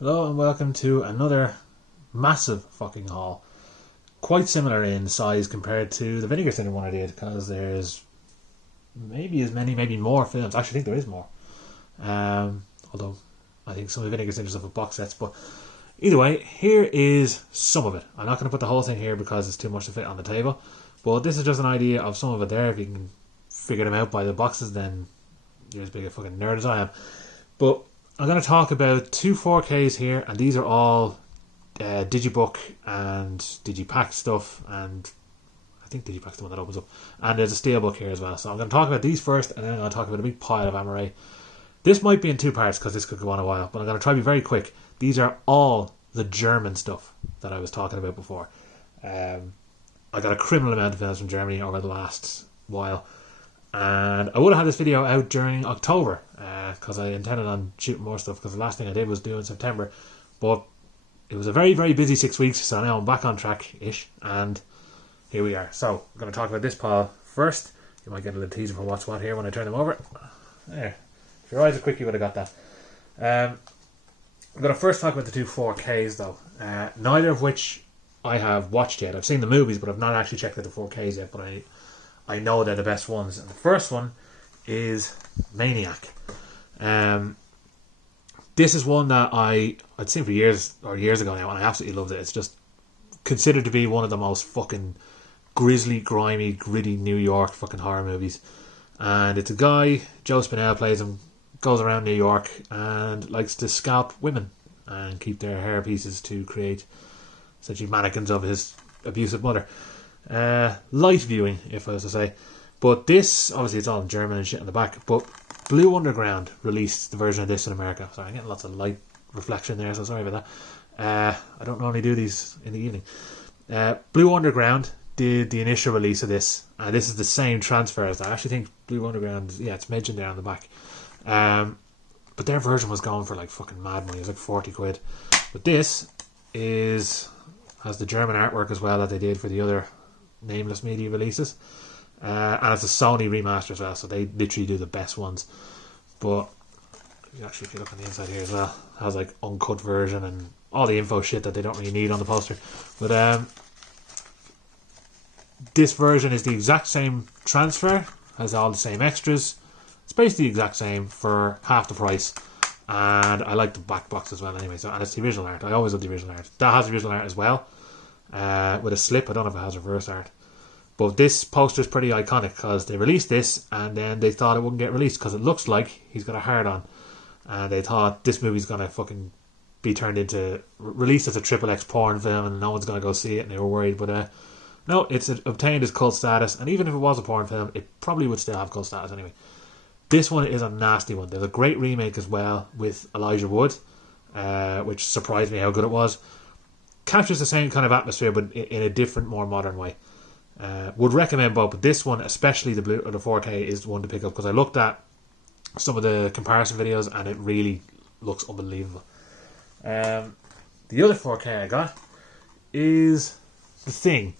Hello and welcome to another massive fucking haul. Quite similar in size compared to the Vinegar Syndrome one I did, because there's maybe as many, maybe more films. Actually, I think there is more. Although I think some of the Vinegar Syndrome stuff are box sets. But either way, here is some of it. I'm not going to put the whole thing here because it's too much to fit on the table. But this is just an idea of some of it there. If you can figure them out by the boxes, then you're as big a fucking nerd as I am. But I'm going to talk about two 4Ks here, and these are all Digibook and Digipack stuff, and I think Digipac's the one that opens up. And there's a Steelbook here as well. So I'm going to talk about these first, and then I'm going to talk about a big pile of Amaray. This might be in two parts because this could go on a while, but I'm going to try to be very quick. These are all the German stuff that I was talking about before. I got a criminal amount of films from Germany over the last while. And I would have had this video out during October because I intended on shooting more stuff, because the last thing I did was do in September. But it was a very, very busy 6 weeks, so now I'm back on track-ish, and here we are. So I'm going to talk about this pile first. You might get a little teaser for what's what here when I turn them over. There. If your eyes are quick, you would have got that. I'm going to first talk about the two 4Ks though. Neither of which I have watched yet. I've seen the movies, but I've not actually checked out the 4Ks yet, but I know they're the best ones. And the first one is Maniac. This is one that I'd seen for years ago now, and I absolutely loved it. It's just considered to be one of the most fucking grisly, grimy, gritty New York fucking horror movies. And it's a guy, Joe Spinell plays him, goes around New York and likes to scalp women and keep their hair pieces to create essentially mannequins of his abusive mother. Light viewing, if I was to say. But this, obviously it's all in German and shit on the back, but Blue Underground released the version of this in America. Sorry, I'm getting lots of light reflection there, so sorry about that. I don't normally do these in the evening. Blue Underground did the initial release of this, and this is the same transfer as that. I actually think Blue Underground, yeah, it's mentioned there on the back. But their version was going for like fucking mad money. It was like 40 quid. But this has the German artwork as well that they did for the other Nameless Media releases. And it's a Sony remaster as well, so they literally do the best ones. But actually, if you look on the inside here as well, it has like uncut version and all the info shit that they don't really need on the poster. But this version is the exact same transfer, has all the same extras. It's basically the exact same for half the price. And I like the back box as well anyway. So, and it's the original art. I always love the original art. That has the original art as well, with a slip. I don't know if it has reverse art. But this poster is pretty iconic because they released this and then they thought it wouldn't get released because it looks like he's got a hard on. And they thought this movie's going to fucking be turned into, released as a XXX porn film and no one's going to go see it, and they were worried. But no, it's obtained as cult status, and even if it was a porn film, it probably would still have cult status anyway. This one is a nasty one. There's a great remake as well with Elijah Wood, which surprised me how good it was. Captures the same kind of atmosphere, but in a different, more modern way. Would recommend both, but this one, especially the 4K, is the one to pick up because I looked at some of the comparison videos and it really looks unbelievable. The other 4K I got is The Thing.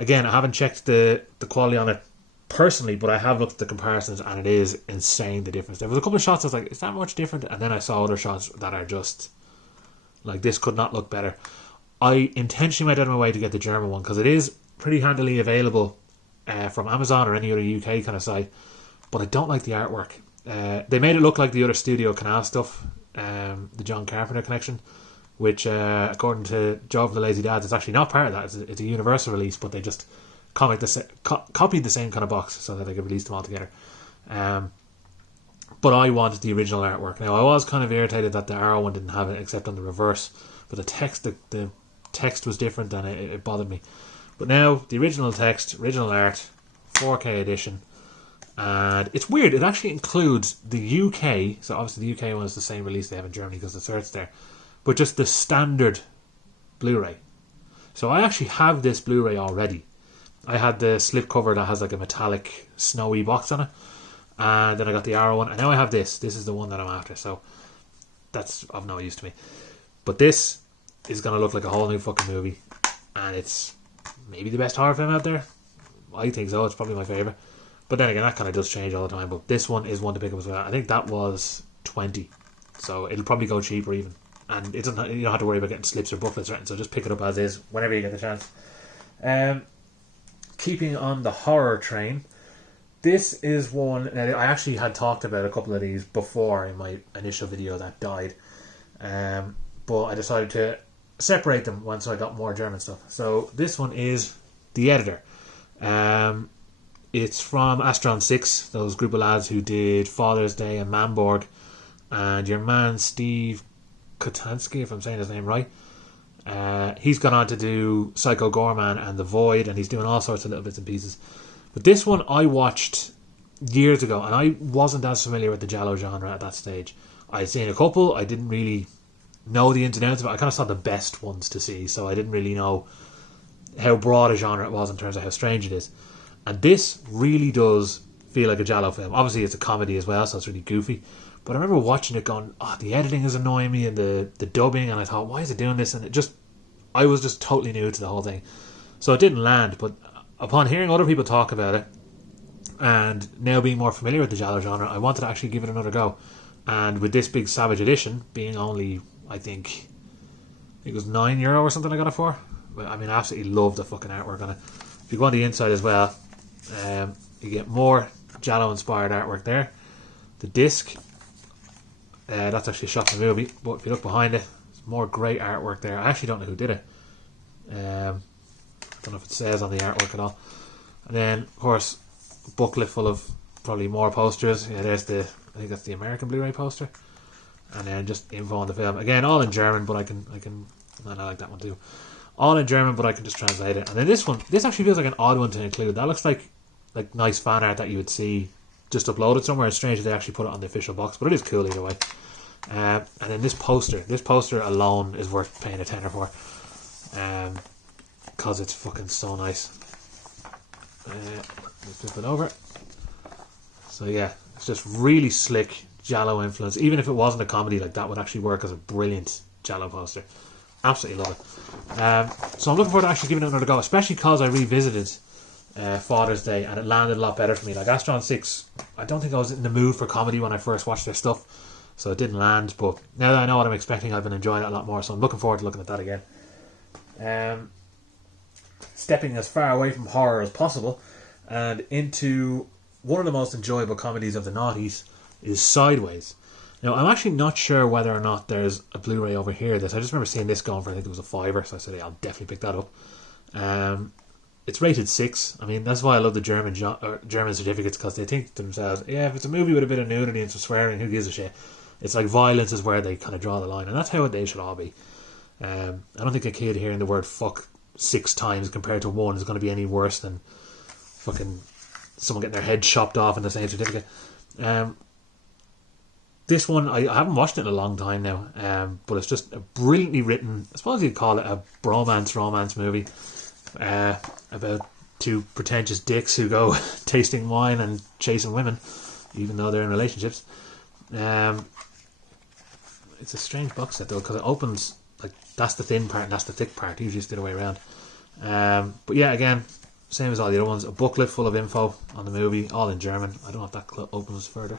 Again, I haven't checked the quality on it personally, but I have looked at the comparisons and it is insane, the difference. There was a couple of shots I was like, is that much different? And then I saw other shots that are just like, this could not look better. I intentionally went out of my way to get the German one because it is pretty handily available from Amazon or any other UK kind of site, but I don't like the artwork. They made it look like the other Studio Canal stuff, the John Carpenter connection, which according to Joe from the Lazy Dads, it's actually not part of that. It's a Universal release, but they just copied the same kind of box so that they could release them all together. But I wanted the original artwork. Now, I was kind of irritated that the Arrow one didn't have it except on the reverse, but the text was different and it bothered me. But now, the original text, original art, 4K edition, and it's weird, it actually includes the UK, so obviously the UK one is the same release they have in Germany because the cert's there, but just the standard Blu-ray. So I actually have this Blu-ray already. I had the slip cover that has like a metallic snowy box on it, and then I got the Arrow one, and now I have this. This is the one that I'm after, so that's of no use to me. But this is going to look like a whole new fucking movie, and it's maybe the best horror film out there. I think so. It's probably my favourite. But then again, that kind of does change all the time. But this one is one to pick up as well. I think that was 20, so it'll probably go cheaper even. and it doesn't. You don't have to worry about getting slips or booklets or anything. So just pick it up as is whenever you get the chance. Keeping on the horror train, this is one that I actually had talked about a couple of these before in my initial video that died, but I decided to separate them once I got more German stuff. So this one is The Editor. It's from Astron 6, those group of lads who did Father's Day and Manborg, and your man Steve Kotansky, if I'm saying his name right. He's gone on to do Psycho Gorman and The Void, and he's doing all sorts of little bits and pieces. But this one I watched years ago, and I wasn't as familiar with the giallo genre at that stage. I had seen a couple, I didn't really know the ins and outs of it. I kind of saw the best ones to see, so I didn't really know how broad a genre it was in terms of how strange it is. And this really does feel like a giallo film. Obviously it's a comedy as well, so it's really goofy. But I remember watching it going, the editing is annoying me, and the dubbing, and I thought, why is it doing this? And I was just totally new to the whole thing. So it didn't land, but upon hearing other people talk about it, and now being more familiar with the giallo genre, I wanted to actually give it another go. And with this big Savage edition being only, I think it was €9 or something I got it for. But I mean, I absolutely love the fucking artwork on it. If you go on the inside as well, you get more giallo inspired artwork there. The disc, that's actually a shot from the movie, but if you look behind it, there's more great artwork there. I actually don't know who did it. I don't know if it says on the artwork at all. And then, of course, a booklet full of probably more posters. Yeah, there's I think that's the American Blu-ray poster. And then just info on the film. Again, all in German, but and I like that one too. All in German, but I can just translate it. And then this actually feels like an odd one to include. That looks like nice fan art that you would see just uploaded somewhere. It's strange that they actually put it on the official box, but it is cool either way. And then this poster alone is worth paying a tenner for, because it's fucking so nice. Let's flip it over. So yeah, it's just really slick giallo influence. Even if it wasn't a comedy, like that would actually work as a brilliant giallo poster. Absolutely love it. So I'm looking forward to actually giving it another go, especially because I revisited Father's Day and it landed a lot better for me. Like Astron 6, I don't think I was in the mood for comedy when I first watched their stuff, so it didn't land. But now that I know what I'm expecting, I've been enjoying it a lot more, so I'm looking forward to looking at that again. Stepping as far away from horror as possible and into one of the most enjoyable comedies of the noughties is Sideways. Now, I'm actually not sure whether or not there's a Blu-ray over here. I just remember seeing this going for, I think it was a $5, so I said, yeah, I'll definitely pick that up. It's rated 6. I mean, that's why I love the German certificates, because they think to themselves, yeah, if it's a movie with a bit of nudity and some swearing, who gives a shit? It's like violence is where they kind of draw the line, and that's how they should all be. I don't think a kid hearing the word fuck 6 times compared to 1 is going to be any worse than fucking someone getting their head chopped off in the same certificate. This one, I haven't watched it in a long time now, but it's just a brilliantly written, I suppose you'd call it a romance movie, about 2 pretentious dicks who go tasting wine and chasing women, even though they're in relationships. It's a strange box set though, because it opens, like, that's the thin part and that's the thick part, usually it's the other way around. But yeah, again, same as all the other ones, a booklet full of info on the movie, all in German. I don't know if that opens further.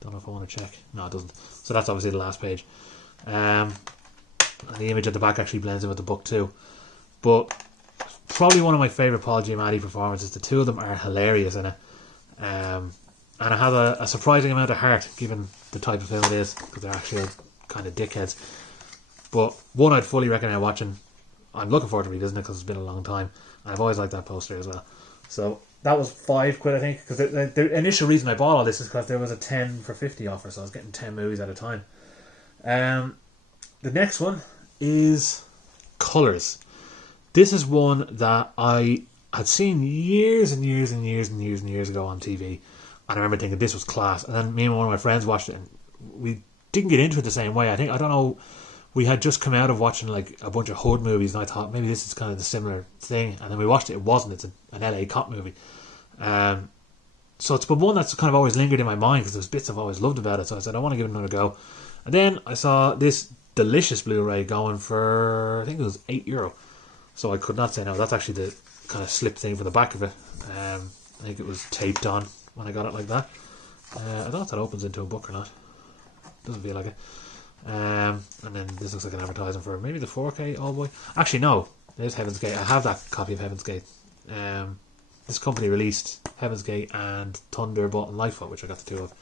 Don't know if I want to check. No, it doesn't. So that's obviously the last page. And the image at the back actually blends in with the book too. But probably one of my favourite Paul Giamatti performances. The two of them are hilarious in it. And it has a surprising amount of heart, given the type of film it is, because they're actually kind of dickheads. But one I'd fully recommend watching. I'm looking forward to revisiting it because it's been a long time. And I've always liked that poster as well. So that was £5, I think, because the initial reason I bought all this is because there was a 10 for 50 offer, so I was getting 10 movies at a time. The next one is Colours. This is one that I had seen years and years and years and years and years ago on TV, and I remember thinking this was class. And then me and one of my friends watched it, and we didn't get into it the same way. I don't know, we had just come out of watching like a bunch of hood movies, and I thought maybe this is kind of the similar thing, and then we watched it. It wasn't. It's an LA cop movie. So it's been one that's kind of always lingered in my mind because there's bits I've always loved about it. So I said I want to give it another go, and then I saw this delicious Blu-ray going for, I think it was €8. So I could not say no. That's actually the kind of slip thing for the back of it. I think it was taped on when I got it like that. I don't know if that opens into a book or not. Doesn't feel like it. And then this looks like an advertisement for maybe the 4K All Boy. Actually, no. There's Heaven's Gate. I have that copy of Heaven's Gate. This company released Heaven's Gate and Thunderbolt and Lightfoot, which I got the two of.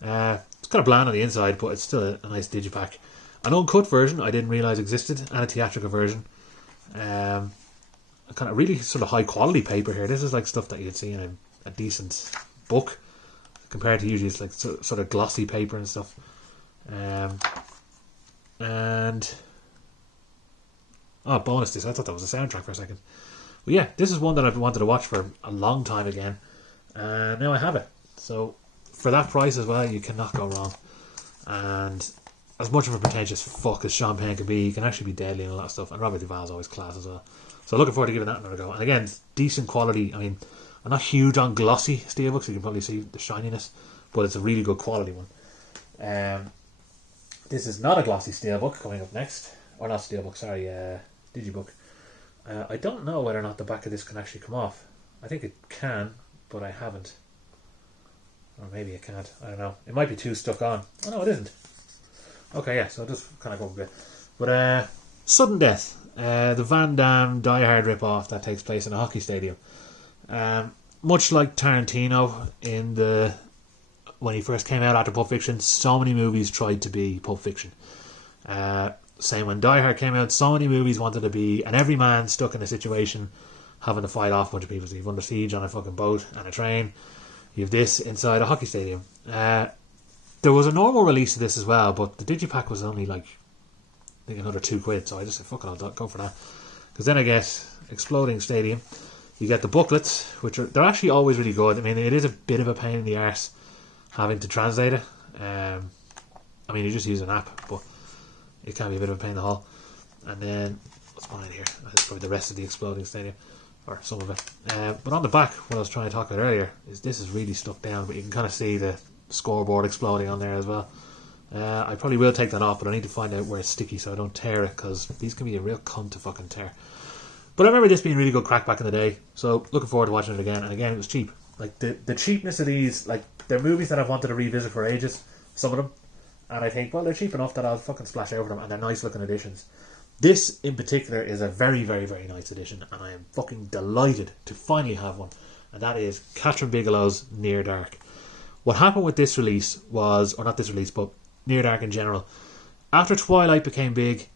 It's kind of bland on the inside, but it's still a nice digipack. An uncut version I didn't realise existed, and a theatrical version. Kind of really sort of high quality paper here. This is like stuff that you'd see in a decent book, compared to usually it's like sort of glossy paper and stuff. And bonus disc. I thought that was a soundtrack for a second. But yeah, this is one that I've wanted to watch for a long time again, and now I have it. So for that price as well, you cannot go wrong. And as much of a pretentious fuck as Sean Penn can be, he can actually be deadly in a lot of stuff. And Robert Duvall's always class as well. So looking forward to giving that another go. And again, it's decent quality. I mean, I'm not huge on glossy steelbooks. You can probably see the shininess, but it's a really good quality one. This is not a glossy steelbook coming up next. Or not steelbook, sorry, digibook. I don't know whether or not the back of this can actually come off. I think it can, but I haven't. Or maybe it can't. I don't know. It might be too stuck on. Oh no, it isn't. Okay, yeah, so I'll just kind of go a bit. But Sudden Death. The Van Damme Die Hard rip-off that takes place in a hockey stadium. Much like Tarantino when he first came out after Pulp Fiction, so many movies tried to be Pulp Fiction. Same when Die Hard came out, so many movies wanted to be an everyman stuck in a situation having to fight off a bunch of people. So you've Under Siege on a fucking boat and a train. You have this inside a hockey stadium. There was a normal release of this as well, but the digipack was only like, I think another £2, so I just said fuck it, I'll go for that. Because then I get Exploding Stadium. You get the booklets, they're actually always really good. I mean, it is a bit of a pain in the arse having to translate it. I mean, you just use an app, but it can be a bit of a pain in the hole. And then, what's mine here? That's probably the rest of the Exploding Stadium, or some of it. But on the back, what I was trying to talk about earlier, is this is really stuck down, but you can kind of see the scoreboard exploding on there as well. I probably will take that off, but I need to find out where it's sticky so I don't tear it, because these can be a real cunt to fucking tear. But I remember this being really good crack back in the day, so looking forward to watching it again. And again, it was cheap. Like the cheapness of these, like they're movies that I've wanted to revisit for ages, some of them, and I think, well, they're cheap enough that I'll fucking splash over them, and they're nice looking editions. This in particular is a very, very, very nice edition, and I am fucking delighted to finally have one, and that is Catherine Bigelow's Near Dark. What happened with this release was, or not this release, but Near Dark in general, after Twilight became big,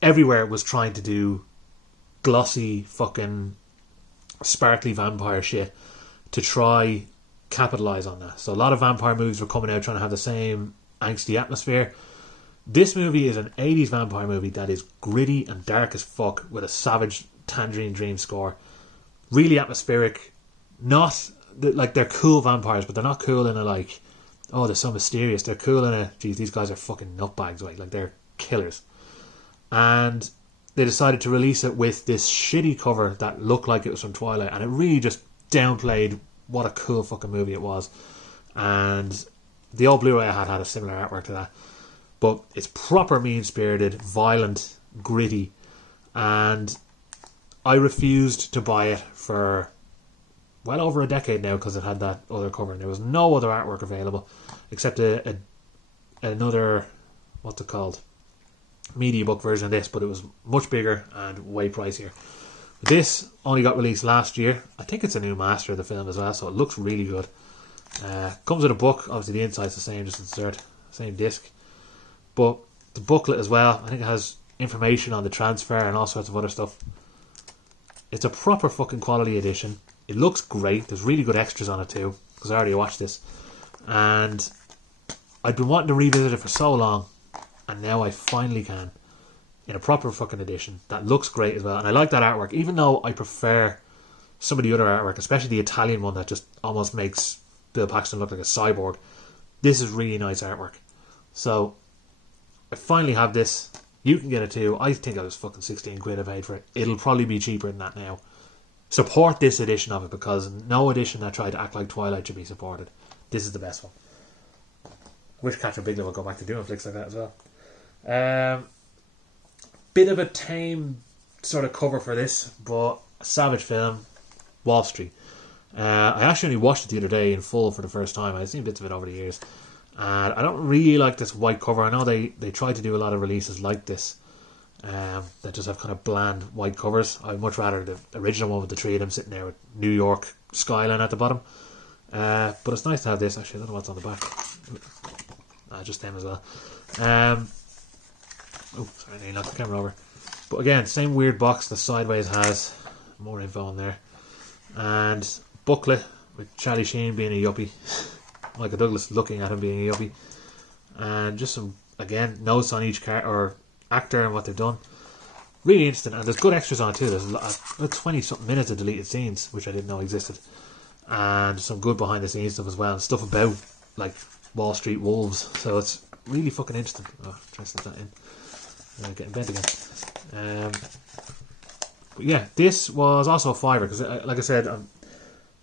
everywhere was trying to do glossy fucking sparkly vampire shit to try capitalise on that. So a lot of vampire movies were coming out trying to have the same angsty atmosphere. This movie is an 80s vampire movie that is gritty and dark as fuck with a savage Tangerine Dream score. Really atmospheric. Not like they're cool vampires, but they're not cool in a like, oh, they're so mysterious. They're cool in a, geez, these guys are fucking nutbags, right? Like they're killers. And they decided to release it with this shitty cover that looked like it was from Twilight, and it really just downplayed what a cool fucking movie it was. And the old Blu-ray I had a similar artwork to that, but it's proper mean-spirited, violent, gritty, and I refused to buy it for well over a decade now because it had that other cover, and there was no other artwork available except another, what's it called, media book version of this, but it was much bigger and way pricier. This only got released last year. I think it's a new master of the film as well, so it looks really good. Comes with a book. Obviously the inside's the same, just insert same disc, but the booklet as well, I think it has information on the transfer and all sorts of other stuff. It's a proper fucking quality edition. It looks great. There's really good extras on it too, because I already watched this, and I've been wanting to revisit it for so long, and now I finally can, in a proper fucking edition that looks great as well. And I like that artwork, even though I prefer some of the other artwork, especially the Italian one that just almost makes Bill Paxton look like a cyborg. This is really nice artwork. So I finally have this. You can get it too. I think I was fucking 16 quid I paid for it. It'll probably be cheaper than that now. Support this edition of it, because no edition that tried to act like Twilight should be supported. This is the best one. I wish Catherine Bigelow would go back to doing flicks like that as well. Bit of a tame sort of cover for this, but a savage film. Wall Street. I actually only watched it the other day in full for the first time. I've seen bits of it over the years, And I don't really like this white cover. I know they try to do a lot of releases like this that just have kind of bland white covers. I'd much rather the original one with the three of them sitting there with New York skyline at the bottom. But it's nice to have this. Actually, I don't know what's on the back. Just them as well. Oh, sorry, I knocked the camera over. But again, same weird box the Sideways has. More info on there. And booklet with Charlie Sheen being a yuppie. Michael Douglas looking at him being a yuppie. And just some, again, notes on each or actor and what they've done. Really interesting. And there's good extras on it too. There's about 20 something minutes of deleted scenes, which I didn't know existed. And some good behind the scenes stuff as well. And stuff about, like, Wall Street Wolves. So it's really fucking interesting. Oh, try to slip that in. Getting bent again. But yeah, this was also a fiver because, like I said, I'm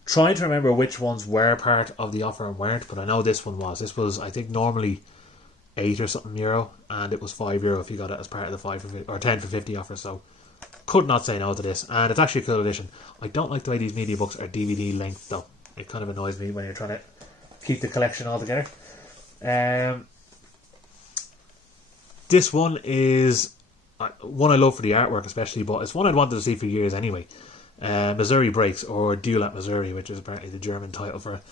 trying to remember which ones were part of the offer and weren't, but I know this one was. This was, I think, normally €8 or something, and it was €5 if you got it as part of the 5 for 50, or 10 for 50 offer. So could not say no to this, and it's actually a cool edition. I don't like the way these media books are DVD length though. It kind of annoys me when you're trying to keep the collection all together. This one is one I love for the artwork especially, but it's one I'd wanted to see for years anyway. Missouri Breaks, or Duel at Missouri, which is apparently the German title for it.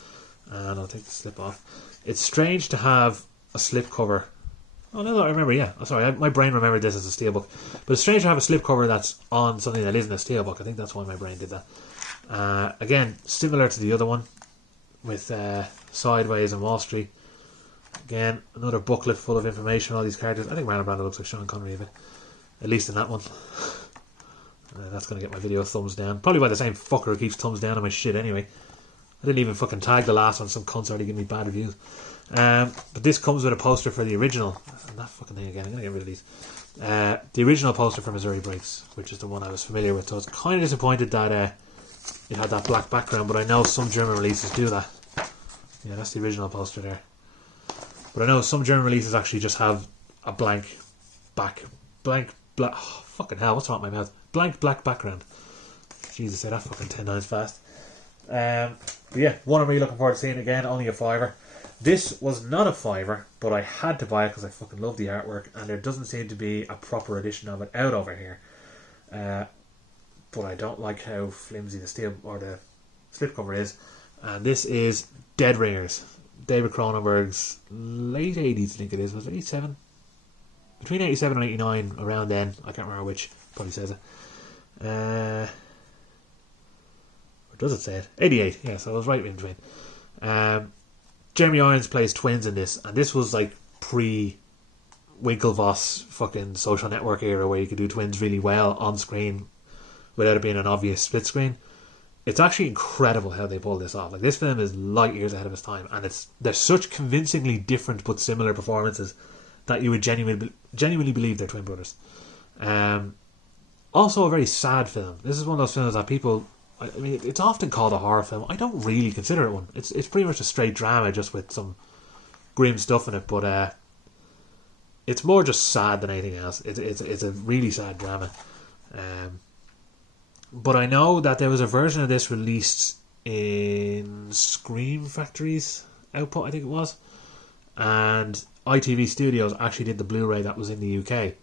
And I'll take the slip off. It's strange to have a slip cover. Oh no, I remember, yeah. Oh, sorry, my brain remembered this as a steelbook. But it's strange to have a slip cover that's on something that isn't a steelbook. I think that's why my brain did that. Again, similar to the other one with Sideways and Wall Street. Again, another booklet full of information on all these characters. I think Marlon Brando looks like Sean Connery a bit. At least in that one. That's going to get my video thumbs down. Probably by the same fucker who keeps thumbs down on my shit anyway. I didn't even fucking tag the last one. Some cunts already giving me bad reviews. But this comes with a poster for the original. And that fucking thing again. I'm going to get rid of these. The original poster for Missouri Breaks, which is the one I was familiar with. So I was kind of disappointed that it had that black background. But I know some German releases do that. Yeah, that's the original poster there. But I know some German releases actually just have a blank black. Oh, fucking hell, what's wrong with my mouth? Blank black background. Jesus, say that fucking 10 times fast. But yeah, one I'm really looking forward to seeing again. Only a fiver. This was not a fiver, but I had to buy it because I fucking love the artwork, and there doesn't seem to be a proper edition of it out over here. But I don't like how flimsy the steel or the slipcover is. And this is Deadringers. David Cronenberg's late 80s, I think it is. Was it 87? Between 87 and 89, around then. I can't remember which. Probably says it. Or does it say it? 88, yeah, so I was right in between. Jeremy Irons plays twins in this, and this was like pre-Winklevoss fucking Social Network era where you could do twins really well on screen without it being an obvious split screen. It's actually incredible how they pull this off. Like, this film is light years ahead of its time, and they're such convincingly different but similar performances that you would genuinely believe they're twin brothers. Also a very sad film. This is one of those films that people, I mean, it's often called a horror film. I don't really consider it one. It's pretty much a straight drama just with some grim stuff in it, but it's more just sad than anything else. It's a really sad drama. But I know that there was a version of this released in Scream Factory's output, I think it was, and ITV Studios actually did the Blu-ray that was in the UK,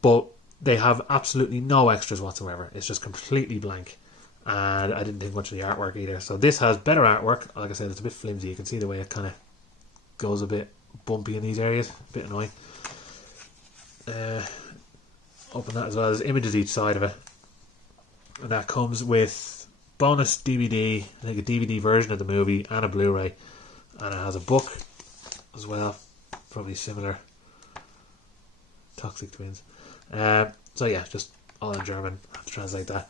but they have absolutely no extras whatsoever. It's just completely blank, and I didn't think much of the artwork either. So this has better artwork. Like I said, it's a bit flimsy. You can see the way it kind of goes a bit bumpy in these areas, a bit annoying. Open that as well. There's images each side of it. And that comes with bonus DVD, I think a DVD version of the movie and a Blu-ray. And it has a book as well, probably similar. Toxic Twins. So yeah, just all in German. I have to translate that.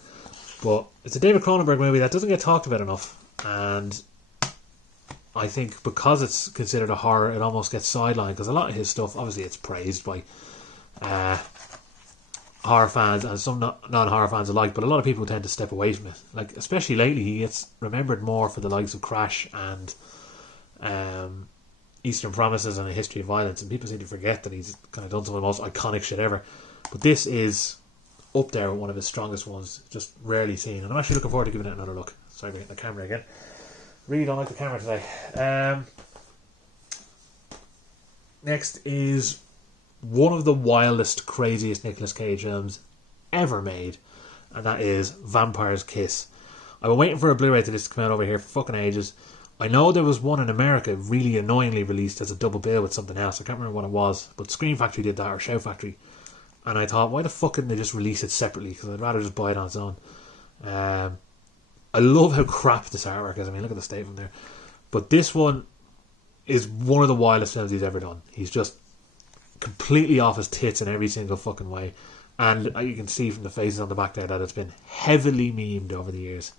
But it's a David Cronenberg movie that doesn't get talked about enough. And I think because it's considered a horror, it almost gets sidelined. Because a lot of his stuff, obviously it's praised by horror fans and some non-horror fans alike, but a lot of people tend to step away from it. Like, especially lately, he gets remembered more for the likes of Crash and Eastern Promises and A History of Violence, and people seem to forget that he's kind of done some of the most iconic shit ever. But this is up there with one of his strongest ones, just rarely seen, and I'm actually looking forward to giving it another look. Sorry for getting the camera again. Really don't like the camera today. Next is one of the wildest, craziest Nicolas Cage films ever made, and that is Vampire's Kiss. I've been waiting for a Blu-ray to this to come out over here for fucking ages. I know there was one in America really annoyingly released as a double bill with something else. I can't remember what it was, but Scream Factory did that, or Shout Factory. And I thought, why the fuck couldn't they just release it separately? Because I'd rather just buy it on its own. I love how crap this artwork is. I mean, look at the state from there. But this one is one of the wildest films he's ever done. He's just completely off his tits in every single fucking way. And you can see from the faces on the back there that it's been heavily memed over the years.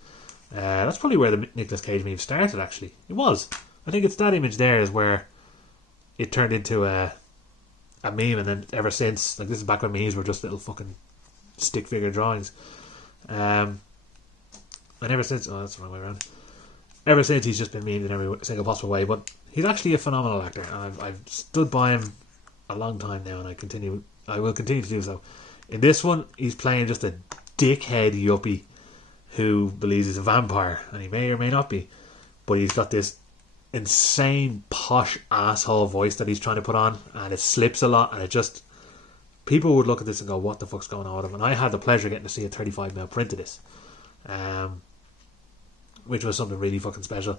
That's probably where the Nicolas Cage meme started, actually. It was. I think it's that image there is where it turned into a meme, and then ever since, like, this is back when memes were just little fucking stick figure drawings. And ever since, oh, that's the wrong way around. Ever since, he's just been memed in every single possible way. But he's actually a phenomenal actor, and I've stood by him a long time now, and I will continue to do so. In this one, he's playing just a dickhead yuppie who believes he's a vampire, and he may or may not be, but he's got this insane posh asshole voice that he's trying to put on, and it slips a lot, and it just, people would look at this and go, what the fuck's going on with him? And I had the pleasure of getting to see a 35mm print of this, which was something really fucking special.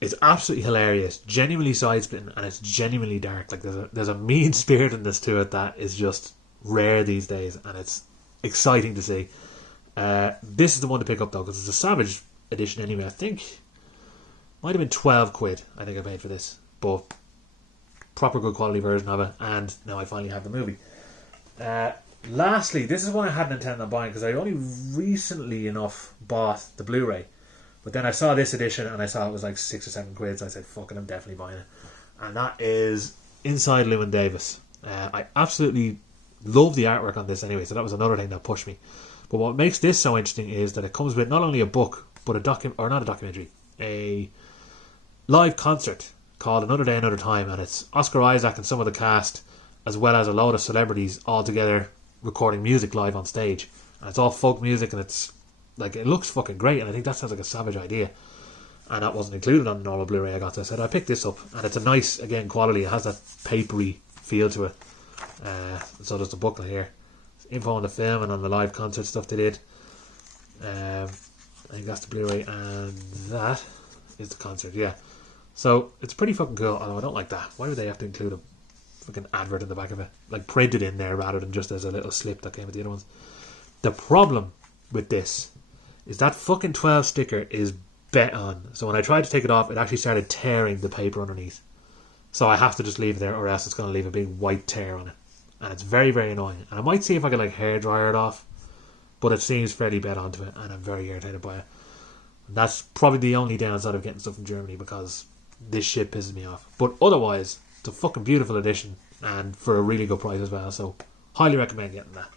It's absolutely hilarious, genuinely side-splitting, and it's genuinely dark. Like, there's a mean spiritedness to it that is just rare these days, and it's exciting to see. This is the one to pick up though, because it's a Savage edition anyway. I think might have been 12 quid I think I paid for this, but proper good quality version of it, and now I finally have the movie. Lastly, this is one I hadn't intended on buying because I only recently enough bought the Blu-ray, but then I saw this edition and I saw it was like 6 or 7 quid, so I said fuck it, I'm definitely buying it. And that is Inside Llewyn Davis. I absolutely love the artwork on this anyway, so that was another thing that pushed me. But what makes this so interesting is that it comes with not only a book, but a live concert called Another Day, Another Time, and it's Oscar Isaac and some of the cast, as well as a load of celebrities all together recording music live on stage. And it's all folk music, and it's like, it looks fucking great, and I think that sounds like a savage idea. And that wasn't included on the normal Blu-ray I got, so I said I picked this up, and it's a nice, again, quality. It has that papery feel to it. So there's the booklet here. Info on the film and on the live concert stuff they did. I think that's the Blu-ray, and that is the concert, yeah. So it's pretty fucking cool, although I don't like that. Why would they have to include a fucking advert in the back of it? Like, printed in there rather than just as a little slip that came with the other ones. The problem with this is that fucking 12 sticker is bet on. So when I tried to take it off, it actually started tearing the paper underneath. So I have to just leave it there, or else it's going to leave a big white tear on it. And it's very, very annoying. And I might see if I can like hairdryer it off, but it seems fairly bet onto it, and I'm very irritated by it. And that's probably the only downside of getting stuff from Germany, because this shit pisses me off. But otherwise, it's a fucking beautiful edition, and for a really good price as well. So highly recommend getting that.